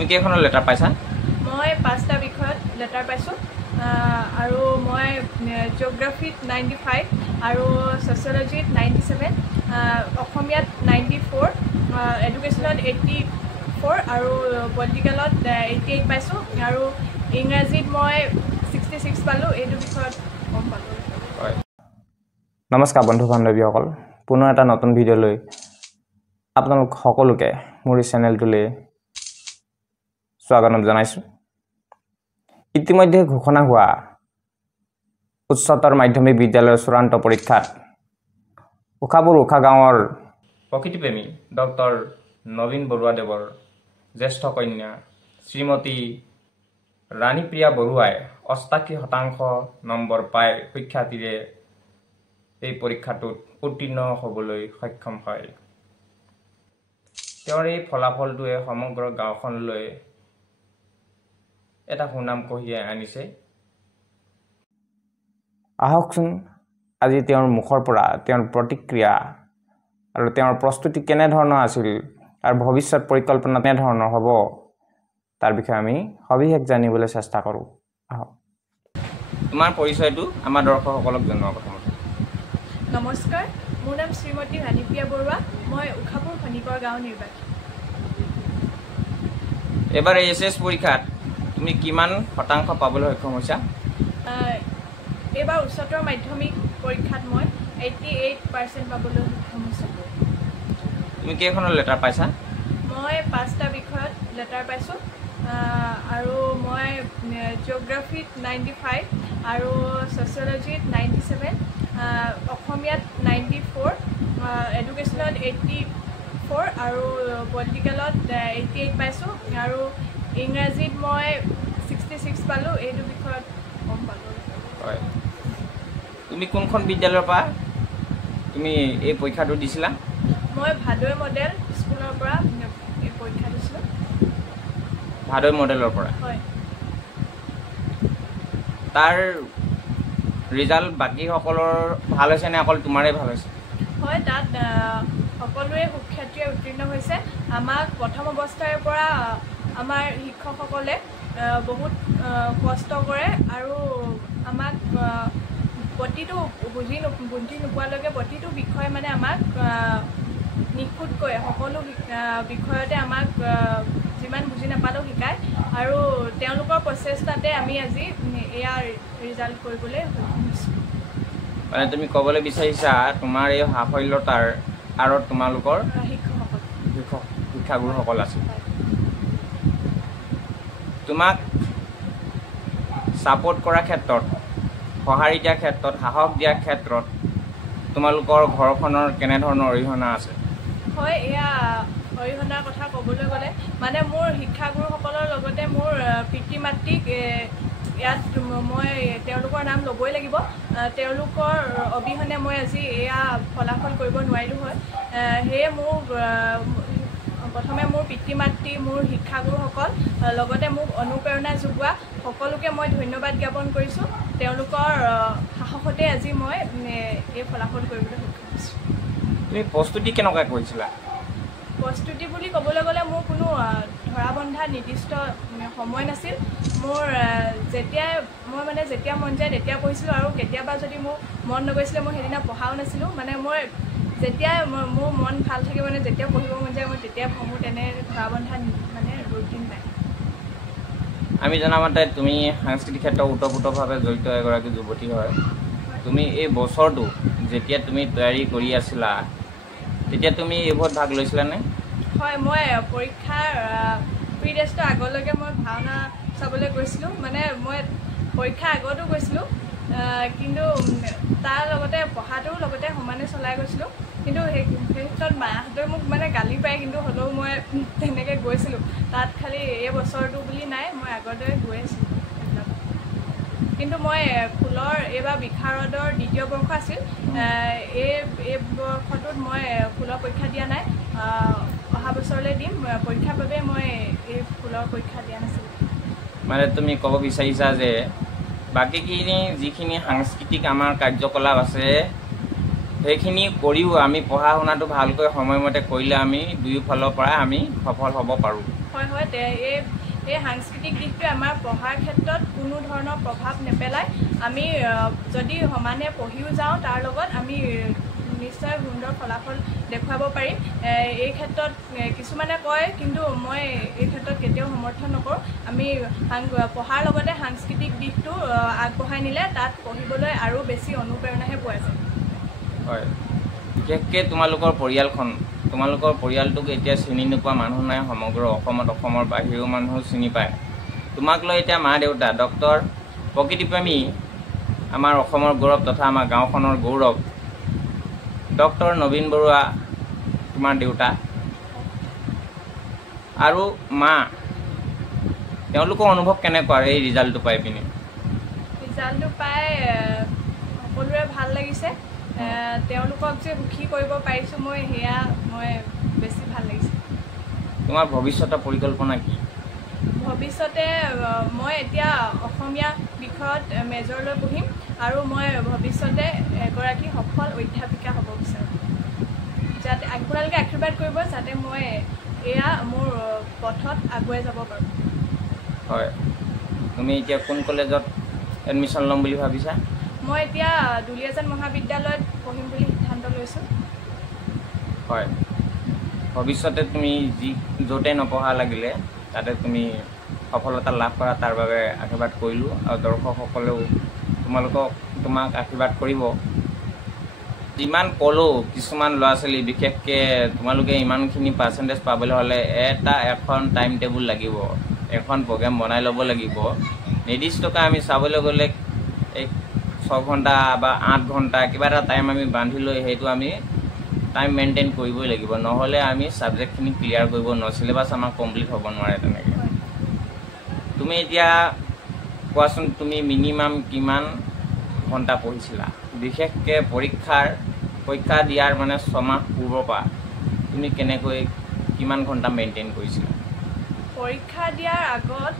তুমি কেইখন লেটাৰ পাইছা? মই 5টা বিষয়ত লেটাৰ পাইছোঁ আৰু মই জিঅ'গ্ৰাফিত 95 আৰু ছ'চিয়লজিত 97, অসমীয়াত 94, এডুকেশ্যনত 84 আৰু পলিটিকেলত 88 পাইছোঁ আৰু ইংৰাজীত মই 66 পালোঁ। এইটো বিষয়ত কম পালোঁ। হয়, নমস্কাৰ বন্ধু বান্ধৱীসকল, পুনৰ এটা নতুন ভিডিঅ' লৈ আপোনালোক সকলোকে মোৰ চেনেলটোলৈ স্বাগতম জনাইছোঁ। ইতিমধ্যে ঘোষণা হোৱা উচ্চতৰ মাধ্যমিক বিদ্যালয়ৰ চূড়ান্ত পৰীক্ষাত উখাপুৰ উখা গাঁৱৰ প্ৰকৃতিপ্ৰেমী ডক্টৰ নবীন বৰুৱাদেৱৰ জ্যেষ্ঠ কন্যা শ্ৰীমতী ৰাণীপ্ৰিয়া বৰুৱাই 88% নম্বৰ পাই সুখ্যাতিৰে এই পৰীক্ষাটোত উত্তীৰ্ণ হ'বলৈ সক্ষম হয়। তেওঁৰ এই ফলাফলটোৱে সমগ্ৰ গাঁওখনলৈ এটা সুনাম কঢ়িয়াই আনিছে। আহকচোন আজি তেওঁৰ মুখৰ পৰা তেওঁৰ প্ৰতিক্ৰিয়া আৰু তেওঁৰ প্ৰস্তুতি কেনেধৰণৰ আছিল আৰু ভৱিষ্যত পৰিকল্পনা কেনেধৰণৰ হ'ব তাৰ বিষয়ে আমি সবিশেষ জানিবলৈ চেষ্টা কৰোঁ। আহক, তোমাৰ পৰিচয়টো আমাৰ দৰ্শকসকলক জনোৱা প্ৰথমতে। নমস্কাৰ, মোৰ নাম শ্ৰীমতী ৰাণীপ্ৰিয়া বৰুৱা। মই উখাপুৰ খনিকৰ গাঁও নিৰ্বাসী। এবাৰ এইচএছ পৰীক্ষাত তুমি কিমান শতাংশ পাবলৈ সক্ষম হৈছা? এইবাৰ উচ্চতৰ মাধ্যমিক পৰীক্ষাত মই 88% পাবলৈ সক্ষম হৈছোঁ। তুমি কেইখন লেটাৰ পাইছা? মই 5টা বিষয়ত লেটাৰ পাইছোঁ আৰু মই জিঅ'গ্ৰাফিত 95 আৰু ছ'চিয়লজিত 97, অসমীয়াত 94, এডুকেশ্যনত 84 আৰু পলিটিকেলত 88 পাইছোঁ আৰু ইংৰাজীত মই 66 পালোঁ। এইটো বিষয়ত কম পালোঁ। হয়, তুমি কোনখন বিদ্যালয়ৰ পৰা তুমি এই পৰীক্ষাটো দিছিলা? মই ভাদৈ মডেল স্কুলৰ পৰা এই পৰীক্ষা দিছিলোঁ। ভাদৈ মডেলৰ পৰা? হয়। তাৰ ৰিজাল্ট বাকীসকলৰ ভাল হৈছে নে অকল তোমাৰেই ভাল হৈছে? হয়, তাত সকলোৱে সুখ্যাতিৰে উত্তীৰ্ণ হৈছে। আমাক প্ৰথম অৱস্থাৰ পৰা আমাৰ শিক্ষকসকলে বহুত কষ্ট কৰে আৰু আমাক প্ৰতিটো বুজি নোপোৱালৈকে প্ৰতিটো বিষয় মানে আমাক নিখুঁতকৈ সকলো বিষয়তে আমাক যিমান বুজি নাপালেও শিকায় আৰু তেওঁলোকৰ প্ৰচেষ্টাতে আমি আজি এয়া ৰিজাল্ট কৰিবলৈ সক্ষম হৈছোঁ। মানে তুমি ক'বলৈ বিচাৰিছা তোমাৰ এই সাফল্যতাৰ আঁৰত তোমালোকৰ শিক্ষাগুৰুসকল আছে। তোমাক ছাপোৰ্ট কৰাৰ ক্ষেত্ৰত, সঁহাৰি দিয়াৰ ক্ষেত্ৰত, সাহস দিয়াৰ ক্ষেত্ৰত তোমালোকৰ ঘৰখনৰ কেনেধৰণৰ অৰিহণা আছে? হয়, এয়া অৰিহণাৰ কথা ক'বলৈ গ'লে মানে মোৰ শিক্ষাগুৰুসকলৰ লগতে মোৰ পিতৃ মাতৃক ইয়াত মই তেওঁলোকৰ নাম ল'বই লাগিব। তেওঁলোকৰ অবিহনে মই আজি এয়া ফলাফল কৰিব নোৱাৰিলোঁ হয়। সেয়ে প্ৰথমে মোৰ পিতৃ মাতৃ, মোৰ শিক্ষাগুৰুসকল, লগতে মোক অনুপ্ৰেৰণা যোগোৱা সকলোকে মই ধন্যবাদ জ্ঞাপন কৰিছোঁ। তেওঁলোকৰ সাহসতে আজি মই এই ফলাফল কৰিবলৈ সক্ষম হৈছোঁ। তুমি প্ৰস্তুতি কেনেকুৱা কৰিছিলা? প্ৰস্তুতি বুলি ক'বলৈ গ'লে মোৰ কোনো ধৰা বন্ধা নিৰ্দিষ্ট সময় নাছিল। মোৰ যেতিয়া মন যায় তেতিয়া পঢ়িছিলোঁ আৰু কেতিয়াবা যদি মোৰ মন নগৈছিলে মই সেইদিনা পঢ়াও নাছিলোঁ। মানে মই যেতিয়া মোৰ মন ভাল থাকিব, মানে যেতিয়া পঢ়িব মন যায় মই তেতিয়া পঢ়োঁ। তেনে ধৰা বন্ধা মানে ৰুটিন নাই। আমি জনামতে তুমি সাংস্কৃতিক ক্ষেত্ৰত ওতঃপ্ৰোতভাৱে জড়িত এগৰাকী যুৱতী হয়। তুমি এই বছৰটো যেতিয়া তুমি তৈয়াৰী কৰি আছিলা তেতিয়া তুমি এইবোৰত ভাগ লৈছিলানে? হয়, মই পৰীক্ষাৰ প্ৰি টেষ্টৰ আগলৈকে মই ভাওনা চাবলৈ গৈছিলোঁ। মানে মই পৰীক্ষাৰ আগতো গৈছিলোঁ, কিন্তু তাৰ লগতে পঢ়াটোও লগতে সমানে চলাই গৈছিলোঁ। কিন্তু সেই ক্ষেত্ৰত মাহঁতে মোক মানে গালি পায়, কিন্তু হ'লেও মই তেনেকৈ গৈছিলোঁ। তাত খালি এই বছৰটো বুলি নাই, মই আগতে গৈ আছিলোঁ সেইবিলাক। কিন্তু মই ফুলৰ এইবাৰ বিশাৰদৰ 2য় বৰ্ষ আছিল। এই বৰ্ষটোত মই ফুলৰ পৰীক্ষা দিয়া নাই। অহা বছৰলৈ দিম। পৰীক্ষাৰ বাবে মই এই ফুলৰ পৰীক্ষা দিয়া নাছিলোঁ। মানে তুমি ক'ব বিচাৰিছা যে বাকীখিনি যিখিনি সাংস্কৃতিক আমাৰ কাৰ্যকলাপ আছে সেইখিনি কৰিও আমি পঢ়া শুনাটো ভালকৈ সময়মতে কৰিলে আমি দুয়োফালৰ পৰা আমি সফল হ'ব পাৰোঁ। বিষয় হয় এই সাংস্কৃতিক দিশটোৱে আমাৰ পঢ়াৰ ক্ষেত্ৰত কোনো ধৰণৰ প্ৰভাৱ নেপেলায়। আমি যদি সমানে পঢ়িও যাওঁ তাৰ লগত আমি নিশ্চয় সুন্দৰ ফলাফল দেখুৱাব পাৰিম। এই ক্ষেত্ৰত কিছুমানে কয়, কিন্তু মই এই ক্ষেত্ৰত কেতিয়াও সমৰ্থন নকৰোঁ। আমি পঢ়াৰ লগতে সাংস্কৃতিক দিশটো আগবঢ়াই নিলে তাত পঢ়িবলৈ আৰু বেছি অনুপ্ৰেৰণাহে পোৱা যায়। হয়, বিশেষকৈ তোমালোকৰ পৰিয়ালটোক এতিয়া চিনি নোপোৱা মানুহ নাই সমগ্ৰ অসমত। অসমৰ বাহিৰেও মানুহ চিনি পায় তোমাক লৈ। এতিয়া মা দেউতা ডক্তৰ, প্ৰকৃতিপ্ৰেমী, আমাৰ অসমৰ গৌৰৱ তথা আমাৰ গাঁওখনৰ গৌৰৱ ডক্তৰ নবীন বৰুৱা তোমাৰ দেউতা আৰু মা, তেওঁলোকৰ অনুভৱ কেনেকুৱা এই ৰিজাল্টটো পাই পিনি? ৰিজাল্টটো পাই সকলোৰে ভাল লাগিছে। তেওঁলোকক যে সুখী কৰিব পাৰিছোঁ মই বেছি ভাল লাগিছে। তোমাৰ ভৱিষ্যতৰ পৰিকল্পনা কি? ভৱিষ্যতে মই এতিয়া অসমীয়া বিষয়ত মেজৰ লৈ পঢ়িম আৰু মই ভৱিষ্যতে এগৰাকী সফল অধ্যাপিকা হ'ব বিচাৰোঁ। যাতে আপোনালোকে আশীৰ্বাদ কৰিব যাতে মই এয়া মোৰ পথত আগুৱাই যাব পাৰোঁ। হয়, তুমি এতিয়া কোন কলেজত এডমিশ্যন ল'ম বুলি ভাবিছা? মই এতিয়া দুলীয়াজান মহাবিদ্যালয়ত পঢ়িম বুলি সিদ্ধান্ত লৈছোঁ। হয়, ভৱিষ্যতে তুমি য'তে নপঢ়া লাগিলে তাতে তুমি সফলতা লাভ কৰা তাৰ বাবে আশীৰ্বাদ কৰিলোঁ আৰু দৰ্শকসকলেও তোমাক আশীৰ্বাদ কৰিব। যিমান ক'লেও কিছুমান ল'ৰা ছোৱালী, বিশেষকৈ তোমালোকে ইমানখিনি পাৰ্চেণ্টেজ পাবলৈ হ'লে এখন টাইম টেবুল লাগিব, এখন প্ৰগ্ৰেম বনাই ল'ব লাগিব। নিৰ্দিষ্টকৈ আমি চাবলৈ গ'লে 6 ঘণ্টা বা 8 ঘণ্টা কিবা এটা টাইম আমি বান্ধি লৈ সেইটো আমি টাইম মেইনটেইন কৰিবই লাগিব, নহ'লে আমি ছাবজেক্টখিনি ক্লিয়াৰ কৰিব নোৱাৰোঁ, চিলেবাছ আমাৰ কমপ্লিট হ'ব নোৱাৰে তেনেকৈ। তুমি এতিয়া কোৱাচোন, তুমি মিনিমাম কিমান ঘণ্টা পঢ়িছিলা? বিশেষকৈ পৰীক্ষা দিয়াৰ মানে 6 মাহ পূৰ্বৰ পৰা তুমি কিমান ঘণ্টা মেইনটেইন কৰিছিলা? পৰীক্ষা দিয়াৰ আগত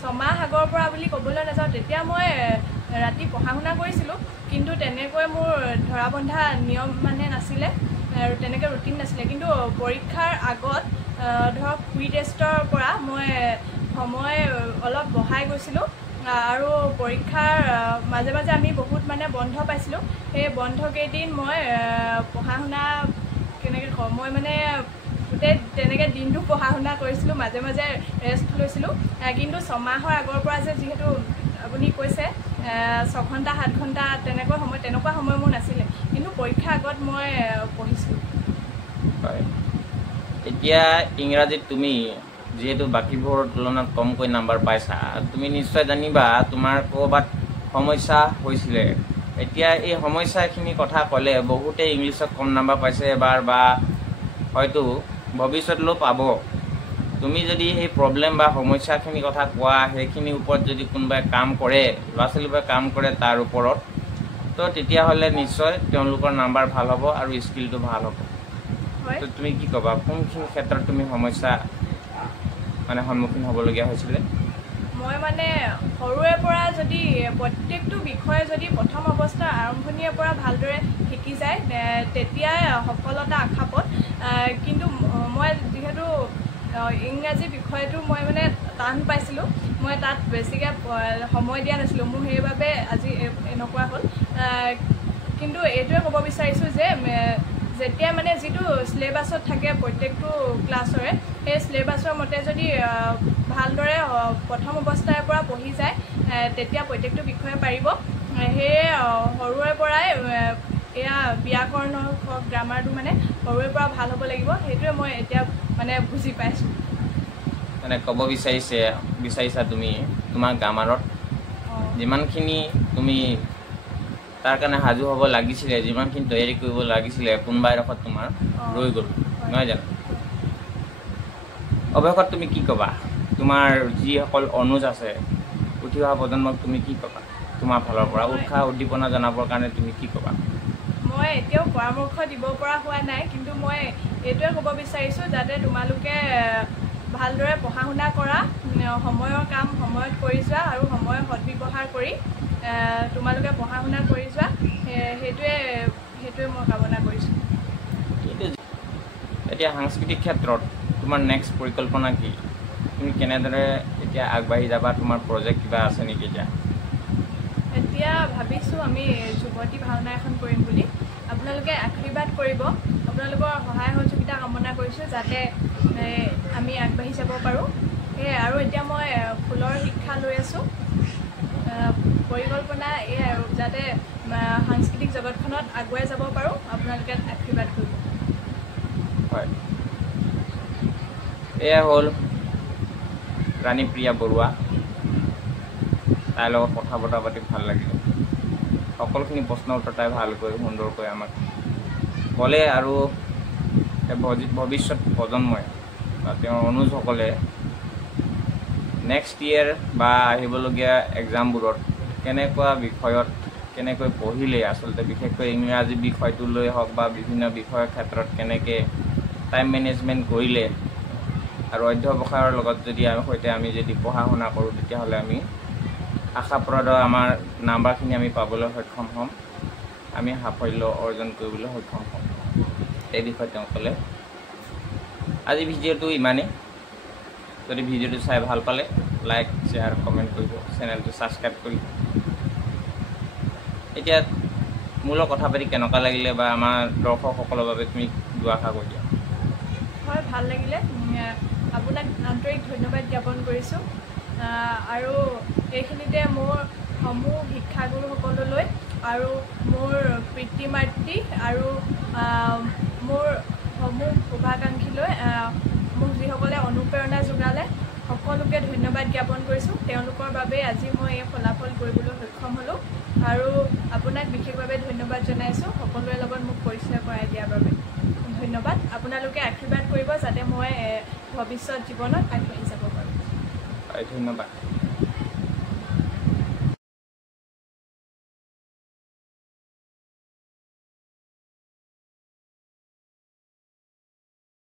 6 মাহ আগৰ পৰা বুলি ক'বলৈ নাযাওঁ, তেতিয়া মই ৰাতি পঢ়া শুনা কৰিছিলোঁ, কিন্তু তেনেকৈ মোৰ ধৰা বন্ধা নিয়ম মানে নাছিলে আৰু তেনেকৈ ৰুটিন নাছিলে। কিন্তু পৰীক্ষাৰ আগত ধৰক প্ৰি টেষ্টৰ পৰা মই সময় অলপ বঢ়াই গৈছিলোঁ আৰু পৰীক্ষাৰ মাজে মাজে আমি বহুত মানে বন্ধ পাইছিলোঁ। সেই বন্ধকেইদিন মই পঢ়া শুনা কেনেকৈ কওঁ, মই মানে গোটেই তেনেকৈ দিনটো পঢ়া শুনা কৰিছিলোঁ, মাজে মাজে ৰেষ্ট লৈছিলোঁ। কিন্তু 6 মাহৰ আগৰ পৰা যে যিহেতু আপুনি কৈছে 6 ঘণ্টা 7 ঘণ্টা তেনেকুৱা সময় মোৰ নাছিলে, কিন্তু পৰীক্ষাৰ আগত মই পঢ়িছিলোঁ। হয়, এতিয়া ইংৰাজীত তুমি যিহেতু বাকীবোৰৰ তুলনাত কমকৈ নাম্বাৰ পাইছা, তুমি নিশ্চয় জানিবা তোমাৰ ক'ৰবাত সমস্যা হৈছিলে। এতিয়া এই সমস্যাখিনি কথা ক'লে বহুতে ইংলিছত কম নাম্বাৰ পাইছে এবাৰ বা হয়তো ভৱিষ্যতলৈও পাব। তুমি যদি সেই প্ৰব্লেম বা সমস্যাখিনি কথা কোৱা, সেইখিনিৰ ওপৰত যদি কোনোবাই কাম কৰে, ল'ৰা ছোৱালীবোৰে কাম কৰে তাৰ ওপৰত, তো তেতিয়াহ'লে নিশ্চয় তেওঁলোকৰ নাম্বাৰ ভাল হ'ব আৰু স্কিলটো ভাল হ'ব। তো তুমি কি ক'বা, কোনখিনি ক্ষেত্ৰত তুমি সমস্যা সন্মুখীন হ'বলগীয়া হৈছিলে? মই মানে সৰুৰে পৰা যদি প্ৰত্যেকটো বিষয়ে যদি প্ৰথম অৱস্থাৰ আৰম্ভণিৰে পৰা ভালদৰে শিকি যায় তেতিয়াই সফলতা আশাপথ। কিন্তু মই যিহেতু ইংৰাজী বিষয়টো মই মানে টান পাইছিলোঁ, মই তাত বেছিকৈ সময় দিয়া নাছিলোঁ, মোৰ সেইবাবে আজি এনেকুৱা হ'ল। কিন্তু এইটোৱে ক'ব বিচাৰিছোঁ যে যেতিয়া মানে যিটো চিলেবাছত থাকে প্ৰত্যেকটো ক্লাছৰে, সেই চিলেবাছৰ মতে যদি ভালদৰে প্ৰথম অৱস্থাৰ পৰা পঢ়ি যায় তেতিয়া প্ৰত্যেকটো বিষয়ে পাৰিব। সেয়ে সৰুৰে পৰাই এয়া ব্যাকৰণ হওক, গ্ৰামাৰটো মানে সৰুৰে পৰা ভাল হ'ব লাগিব, সেইটোৱে মই এতিয়া মানে বুজি পাইছোঁ। ক'ব বিচাৰিছা তুমি তোমাৰ গ্ৰামাৰত যিমানখিনি তুমি তাৰ কাৰণে সাজু হ'ব লাগিছিলে, যিমানখিনি তৈয়াৰী কৰিব লাগিছিলে, কোনোবা এডোখৰত তোমাৰ ৰৈ গ'ল, নহয় জানো? অৱশেষত তুমি কি ক'বা? তোমাৰ যিসকল অনুজ আছে, উঠি অহা প্ৰজন্মক তুমি কি ক'বা? তোমাৰ ফালৰ পৰা উৎসাহ উদ্দীপনা জনাবৰ কাৰণে তুমি কি ক'বা? মই এতিয়াও পৰামৰ্শ দিব পৰা হোৱা নাই, কিন্তু মই এইটোৱে ক'ব বিচাৰিছোঁ যাতে তোমালোকে ভালদৰে পঢ়া শুনা কৰা, সময়ৰ কাম সময়ত কৰি যোৱা আৰু সময় সদব্যৱহাৰ কৰি তোমালোকে পঢ়া শুনা কৰি যোৱা, সেইটোৱে মই কামনা কৰিছোঁ। এতিয়া সাংস্কৃতিক ক্ষেত্ৰত তোমাৰ নেক্সট পৰিকল্পনা কি তুমি কেনেদৰে এতিয়া আগবাঢ়ি যাবা তোমাৰ প্ৰজেক্ট কিবা আছে নেকি এতিয়া ভাবিছোঁ আমি যুৱতী ভাওনা এখন কৰিম বুলি আপোনালোকে আশীৰ্বাদ কৰিব আপোনালোকৰ সহায় সহযোগিতা কামনা কৰিছোঁ যাতে আমি আগবাঢ়ি যাব পাৰোঁ সেয়ে আৰু এতিয়া মই ফুলৰ শিক্ষা লৈ আছোঁ পৰিকল্পনা এই আৰু যাতে সাংস্কৃতিক জগতখনত আগুৱাই যাব পাৰোঁ আপোনালোকে আশীৰ্বাদ কৰিব হয় এয়া হ'ল ৰাণীপ্ৰিয়া বৰুৱা তাইৰ লগত কথা বতৰা পাতি ভাল লাগিলে সকলোখিনি প্ৰশ্ন উত্তৰ তাই ভালকৈ সুন্দৰকৈ আমাক ক'লে আৰু ভৱিষ্যত প্ৰজন্মই বা তেওঁৰ অনুজসকলে নেক্সট ইয়েৰ বা আহিবলগীয়া এক্সামবোৰত কেনেকুৱা বিষয়ত কেনেকৈ পঢ়িলে আচলতে বিশেষকৈ ইংৰাজী বিষয়টো লৈ হওক বা বিভিন্ন বিষয়ৰ ক্ষেত্ৰত কেনেকৈ টাইম মেনেজমেণ্ট কৰিলে আৰু অধ্যাপকৰ লগত যদি সৈতে আমি যদি পঢ়া শুনা কৰোঁ তেতিয়াহ'লে আমি আশাপ্ৰদ আমাৰ নাম্বাৰখিনি আমি পাবলৈ সক্ষম হ'ম আমি সাফল্য অৰ্জন কৰিবলৈ সক্ষম হ'ম এই বিষয়ে তেওঁ ক'লে আজি ভিডিঅ'টো ইমানেই যদি ভিডিঅ'টো চাই ভাল পালে লাইক শ্বেয়াৰ কমেণ্ট কৰিব চেনেলটো ছাবস্ক্ৰাইব কৰিব এতিয়া মোৰ লগত কথা পাতি কেনেকুৱা লাগিলে বা আমাৰ দৰ্শকসকলৰ বাবে তুমি দুআষাৰ কৈ দিয়া হয় ভাল লাগিলে আপোনাক আন্তৰিক ধন্যবাদ জ্ঞাপন কৰিছোঁ আৰু এইখিনিতে মোৰ সমূহ শিক্ষাগুৰুসকললৈ আৰু মোৰ পিতৃ মাতৃ আৰু মোৰ সমূহ শুভাকাংক্ষীলৈ মোক যিসকলে অনুপ্ৰেৰণা যোগালে সকলোকে ধন্যবাদ জ্ঞাপন কৰিছোঁ তেওঁলোকৰ বাবে আজি মই এই ফলাফল কৰিবলৈ সক্ষম হ'লোঁ আৰু আপোনাক বিশেষভাৱে ধন্যবাদ জনাইছোঁ সকলোৰে লগত মোক পৰিচয় কৰাই দিয়াৰ বাবে ধন্যবাদ আপোনালোকে আশীৰ্বাদ কৰিব যাতে মই ভৱিষ্যত জীৱনত আগবাঢ়ি যাব পাৰোঁ ধন্যবাদ